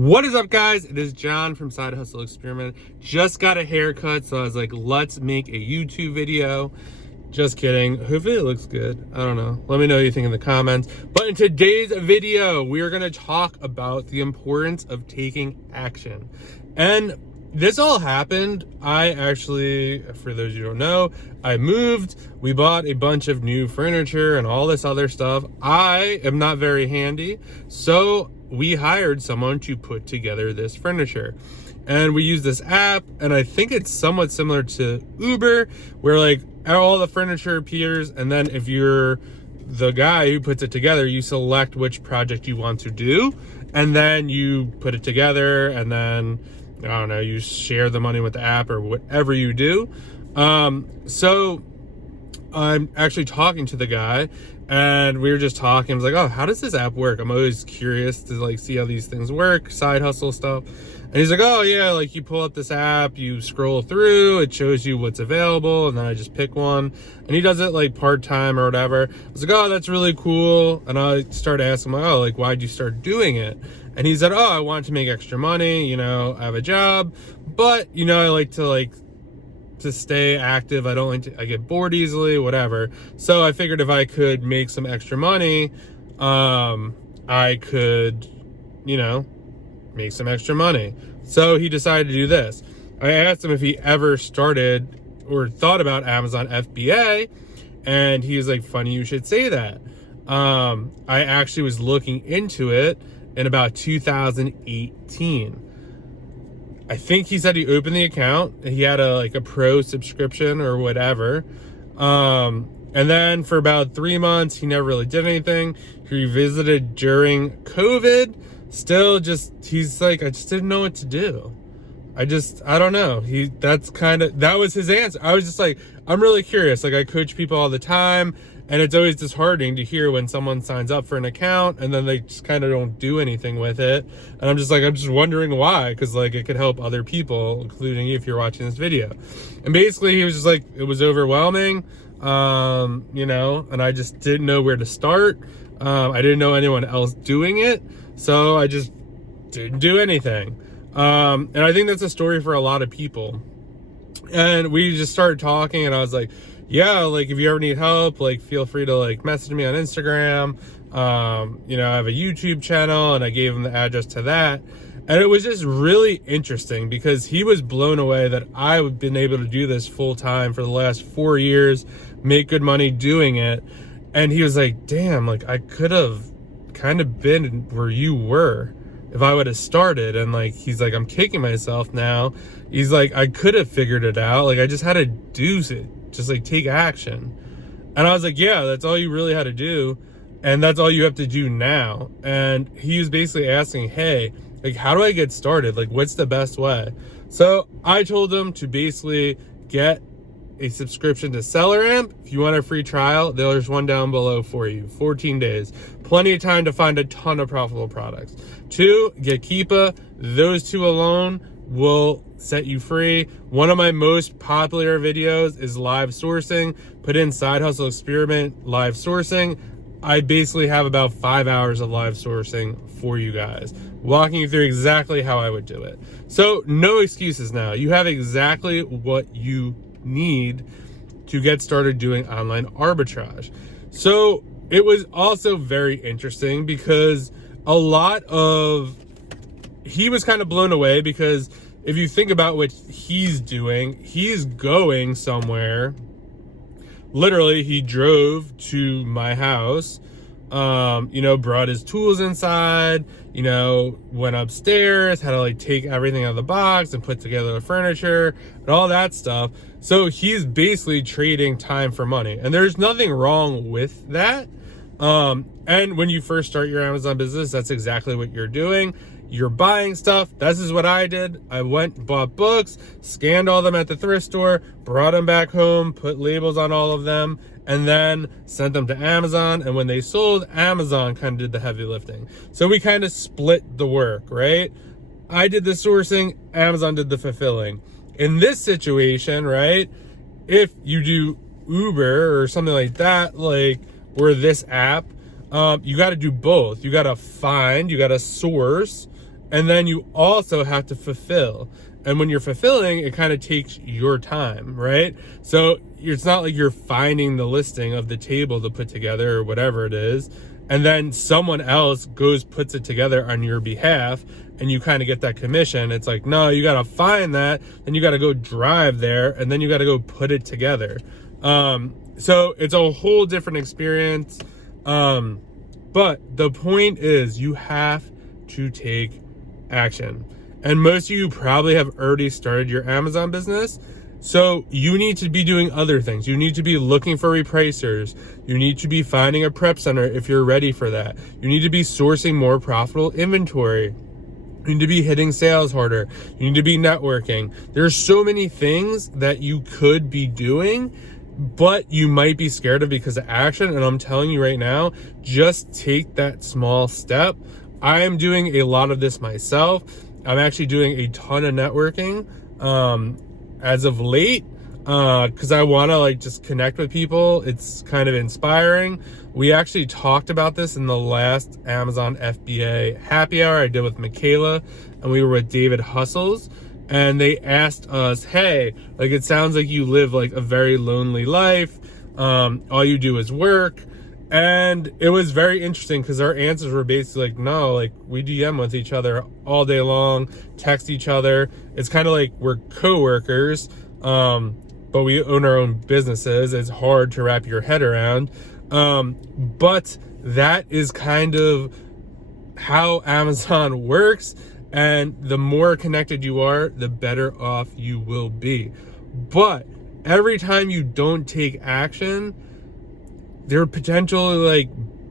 What is up, guys? It is John from Side Hustle Experiment. Just got a haircut, so I was like, let's make a YouTube video. Just kidding. Hopefully it looks good. I don't know. Let me know what you think in the comments. But in today's video, we are going to talk about the importance of taking action. And this all happened. I actually, for those who don't know, I moved. We bought a bunch of new furniture and all this other stuff. I am not very handy, so we hired someone to put together this furniture. And we use this app, and I think it's somewhat similar to Uber, where like all the furniture appears, and then if you're the guy who puts it together, you select which project you want to do, and then you put it together, and then I don't know, you share the money with the app or whatever you do. So I'm actually talking to the guy, and we were just talking. I was like, oh, how does this app work? I'm always curious to like see how these things work, side hustle stuff. And he's like, oh yeah, like you pull up this app, you scroll through, it shows you what's available, and then I just pick one. And he does it like part-time or whatever. I was like, oh, that's really cool. And I started asking him, oh, like, why'd you start doing it? And he said, oh, I wanted to make extra money, you know, I have a job, but you know, I like to stay active. I don't like to, I get bored easily, whatever. So I figured if I could make some extra money, I could, you know, make some extra money. So he decided to do this. I asked him if he ever started or thought about Amazon FBA, and he was like, funny you should say that. I actually was looking into it in about 2018. I think he said he opened the account. He had a pro subscription or whatever. And then for about 3 months, he never really did anything. He revisited during COVID. Still he's like, I just didn't know what to do. I don't know. That was his answer. I was just like, I'm really curious. Like, I coach people all the time, and it's always disheartening to hear when someone signs up for an account and then they just kind of don't do anything with it. And I'm just wondering why, because like it could help other people, including you if you're watching this video. And basically he was just like, it was overwhelming, you know, and I just didn't know where to start. I didn't know anyone else doing it, so I just didn't do anything. And I think that's a story for a lot of people. And we just started talking, and I was like, yeah, like if you ever need help, like feel free to like message me on Instagram. You know, I have a YouTube channel, and I gave him the address to that. And it was just really interesting because he was blown away that I've been able to do this full time for the last 4 years, make good money doing it. And he was like, damn, like I could have kind of been where you were if I would have started. And like, he's like, I'm kicking myself now. He's like, I could have figured it out. Like, I just had to do it. Just like take action. And I was like, yeah, that's all you really had to do, and that's all you have to do now. And he was basically asking, hey, like, how do I get started? Like, what's the best way? So I told him to basically get a subscription to SellerAmp. If you want a free trial, there's one down below for you. 14 days, plenty of time to find a ton of profitable products. 2, get Keepa. Those 2 alone will set you free. One of my most popular videos is live sourcing. Put in Side Hustle Experiment live sourcing. I basically have about 5 hours of live sourcing for you guys, walking you through exactly how I would do it. So no excuses now. You have exactly what you need to get started doing online arbitrage. So it was also very interesting because he was kind of blown away, because if you think about what he's doing, he's going somewhere. Literally, he drove to my house, you know, brought his tools inside, you know, went upstairs, had to like take everything out of the box and put together the furniture and all that stuff. So he's basically trading time for money, and there's nothing wrong with that. And when you first start your Amazon business, that's exactly what you're doing. You're buying stuff. This is what I did. I went, bought books, scanned all of them at the thrift store, brought them back home, put labels on all of them, and then sent them to Amazon. And when they sold, Amazon kind of did the heavy lifting. So we kind of split the work, right? I did the sourcing, Amazon did the fulfilling. In this situation, right, if you do Uber or something like that, like, or this app, you got to do both. You got to find, you got to source, And then you also have to fulfill. And when you're fulfilling, it kind of takes your time, right? So it's not like you're finding the listing of the table to put together or whatever it is, and then someone else puts it together on your behalf, and you kind of get that commission. It's like, no, you got to find that, then you got to go drive there, and then you got to go put it together. So it's a whole different experience. But the point is, you have to take action. And most of you probably have already started your Amazon business. So you need to be doing other things. You need to be looking for repricers. You need to be finding a prep center if you're ready for that. You need to be sourcing more profitable inventory. You need to be hitting sales harder. You need to be networking. There's so many things that you could be doing, but you might be scared of because of action. And I'm telling you right now, just take that small step. I am doing a lot of this myself. I'm actually doing a ton of networking as of late because I want to like just connect with people. It's kind of inspiring. We actually talked about this in the last Amazon FBA happy hour I did with Michaela, and we were with David Hustles, and they asked us, hey, like it sounds like you live like a very lonely life. All you do is work. And it was very interesting because our answers were basically like, no, like we DM with each other all day long, text each other. It's kind of like we're coworkers, but we own our own businesses. It's hard to wrap your head around. But that is kind of how Amazon works. And the more connected you are, the better off you will be. But every time you don't take action, there are potentially like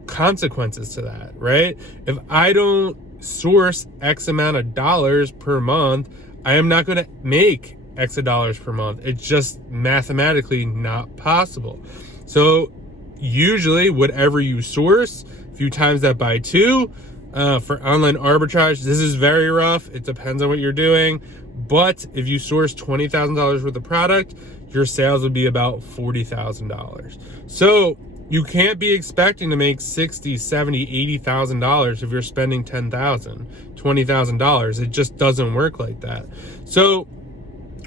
consequences to that, right? If I don't source X amount of dollars per month, I am not going to make X of dollars per month. It's just mathematically not possible. So usually whatever you source, if you times that by 2, for online arbitrage, this is very rough. It depends on what you're doing. But if you source $20,000 worth of product, your sales would be about $40,000. So you can't be expecting to make $60,000, $70,000, $80,000 if you're spending $10,000, $20,000. It just doesn't work like that. So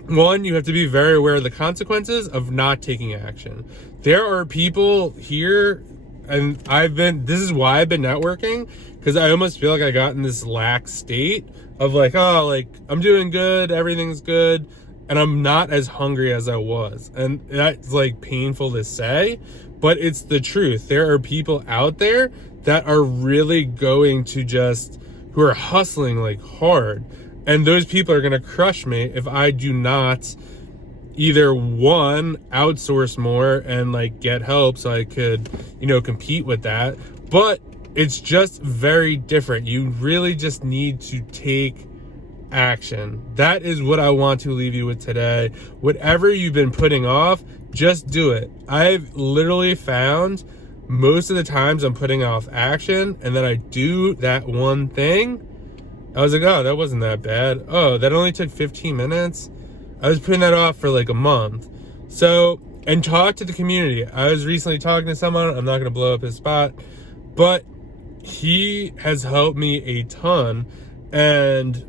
one, you have to be very aware of the consequences of not taking action. There are people here, and this is why I've been networking, because I almost feel like I got in this lax state of like, oh, like I'm doing good, everything's good, and I'm not as hungry as I was. And that's like painful to say, but it's the truth. There are people out there that are really going to who are hustling like hard. And those people are going to crush me if I do not either one, outsource more and like get help so I could, compete with that. But it's just very different. You really just need to take action. That is what I want to leave you with today. Whatever you've been putting off, just do it. I've literally found most of the times I'm putting off action, and then I do that one thing. I was like, oh, that wasn't that bad. Oh, that only took 15 minutes. I was putting that off for like a month. So, and talk to the community. I was recently talking to someone, I'm not going to blow up his spot, but he has helped me a ton. And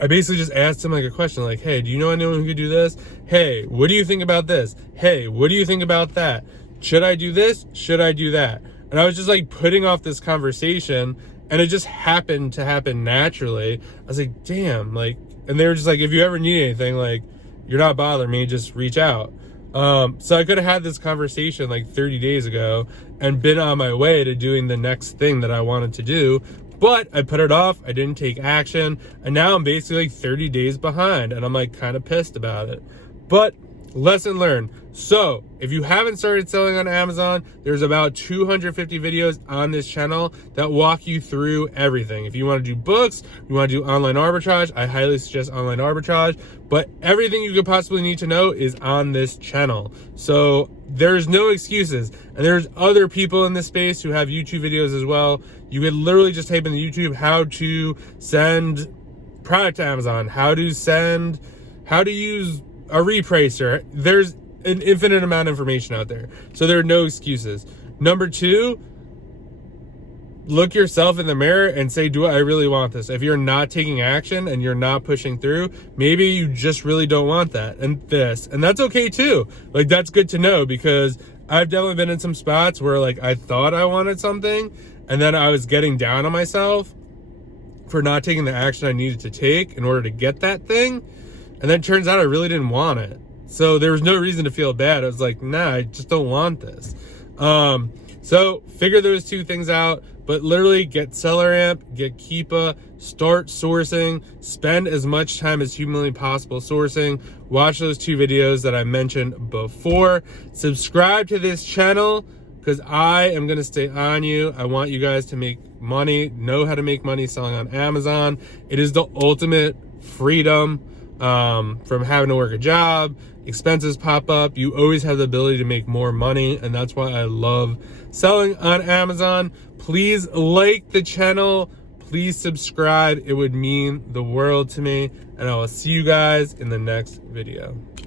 I basically just asked him like a question like, hey, do you know anyone who could do this? Hey, what do you think about this? Hey, what do you think about that? Should I do this? Should I do that? And I was just like putting off this conversation, and it just happened to happen naturally. I was like, damn, like, and they were just like, if you ever need anything, like, you're not bothering me, just reach out. So I could have had this conversation like 30 days ago and been on my way to doing the next thing that I wanted to do. But I put it off, I didn't take action, and now I'm basically like 30 days behind, and I'm like kind of pissed about it. But lesson learned. So if you haven't started selling on Amazon, there's about 250 videos on this channel that walk you through everything. If you want to do books, you want to do online arbitrage, I highly suggest online arbitrage, but everything you could possibly need to know is on this channel. So there's no excuses. And there's other people in this space who have YouTube videos as well. You could literally just type in the YouTube, how to send product to Amazon, how to use a repricer. There's an infinite amount of information out there. So there are no excuses. Number 2, look yourself in the mirror and say, do I really want this? If you're not taking action and you're not pushing through, maybe you just really don't want that and this, and that's okay too. Like, that's good to know, because I've definitely been in some spots where like I thought I wanted something and then I was getting down on myself for not taking the action I needed to take in order to get that thing. And then it turns out I really didn't want it. So there was no reason to feel bad. I was like, nah, I just don't want this. So figure those two things out, but literally get SellerAmp, get Keepa, start sourcing, spend as much time as humanly possible sourcing, watch those 2 videos that I mentioned before, subscribe to this channel, because I am going to stay on you. I want you guys to make money, know how to make money selling on Amazon. It is the ultimate freedom from having to work a job. Expenses pop up. You always have the ability to make more money, and that's why I love selling on Amazon. Please like the channel. Please subscribe. It would mean the world to me, and I will see you guys in the next video.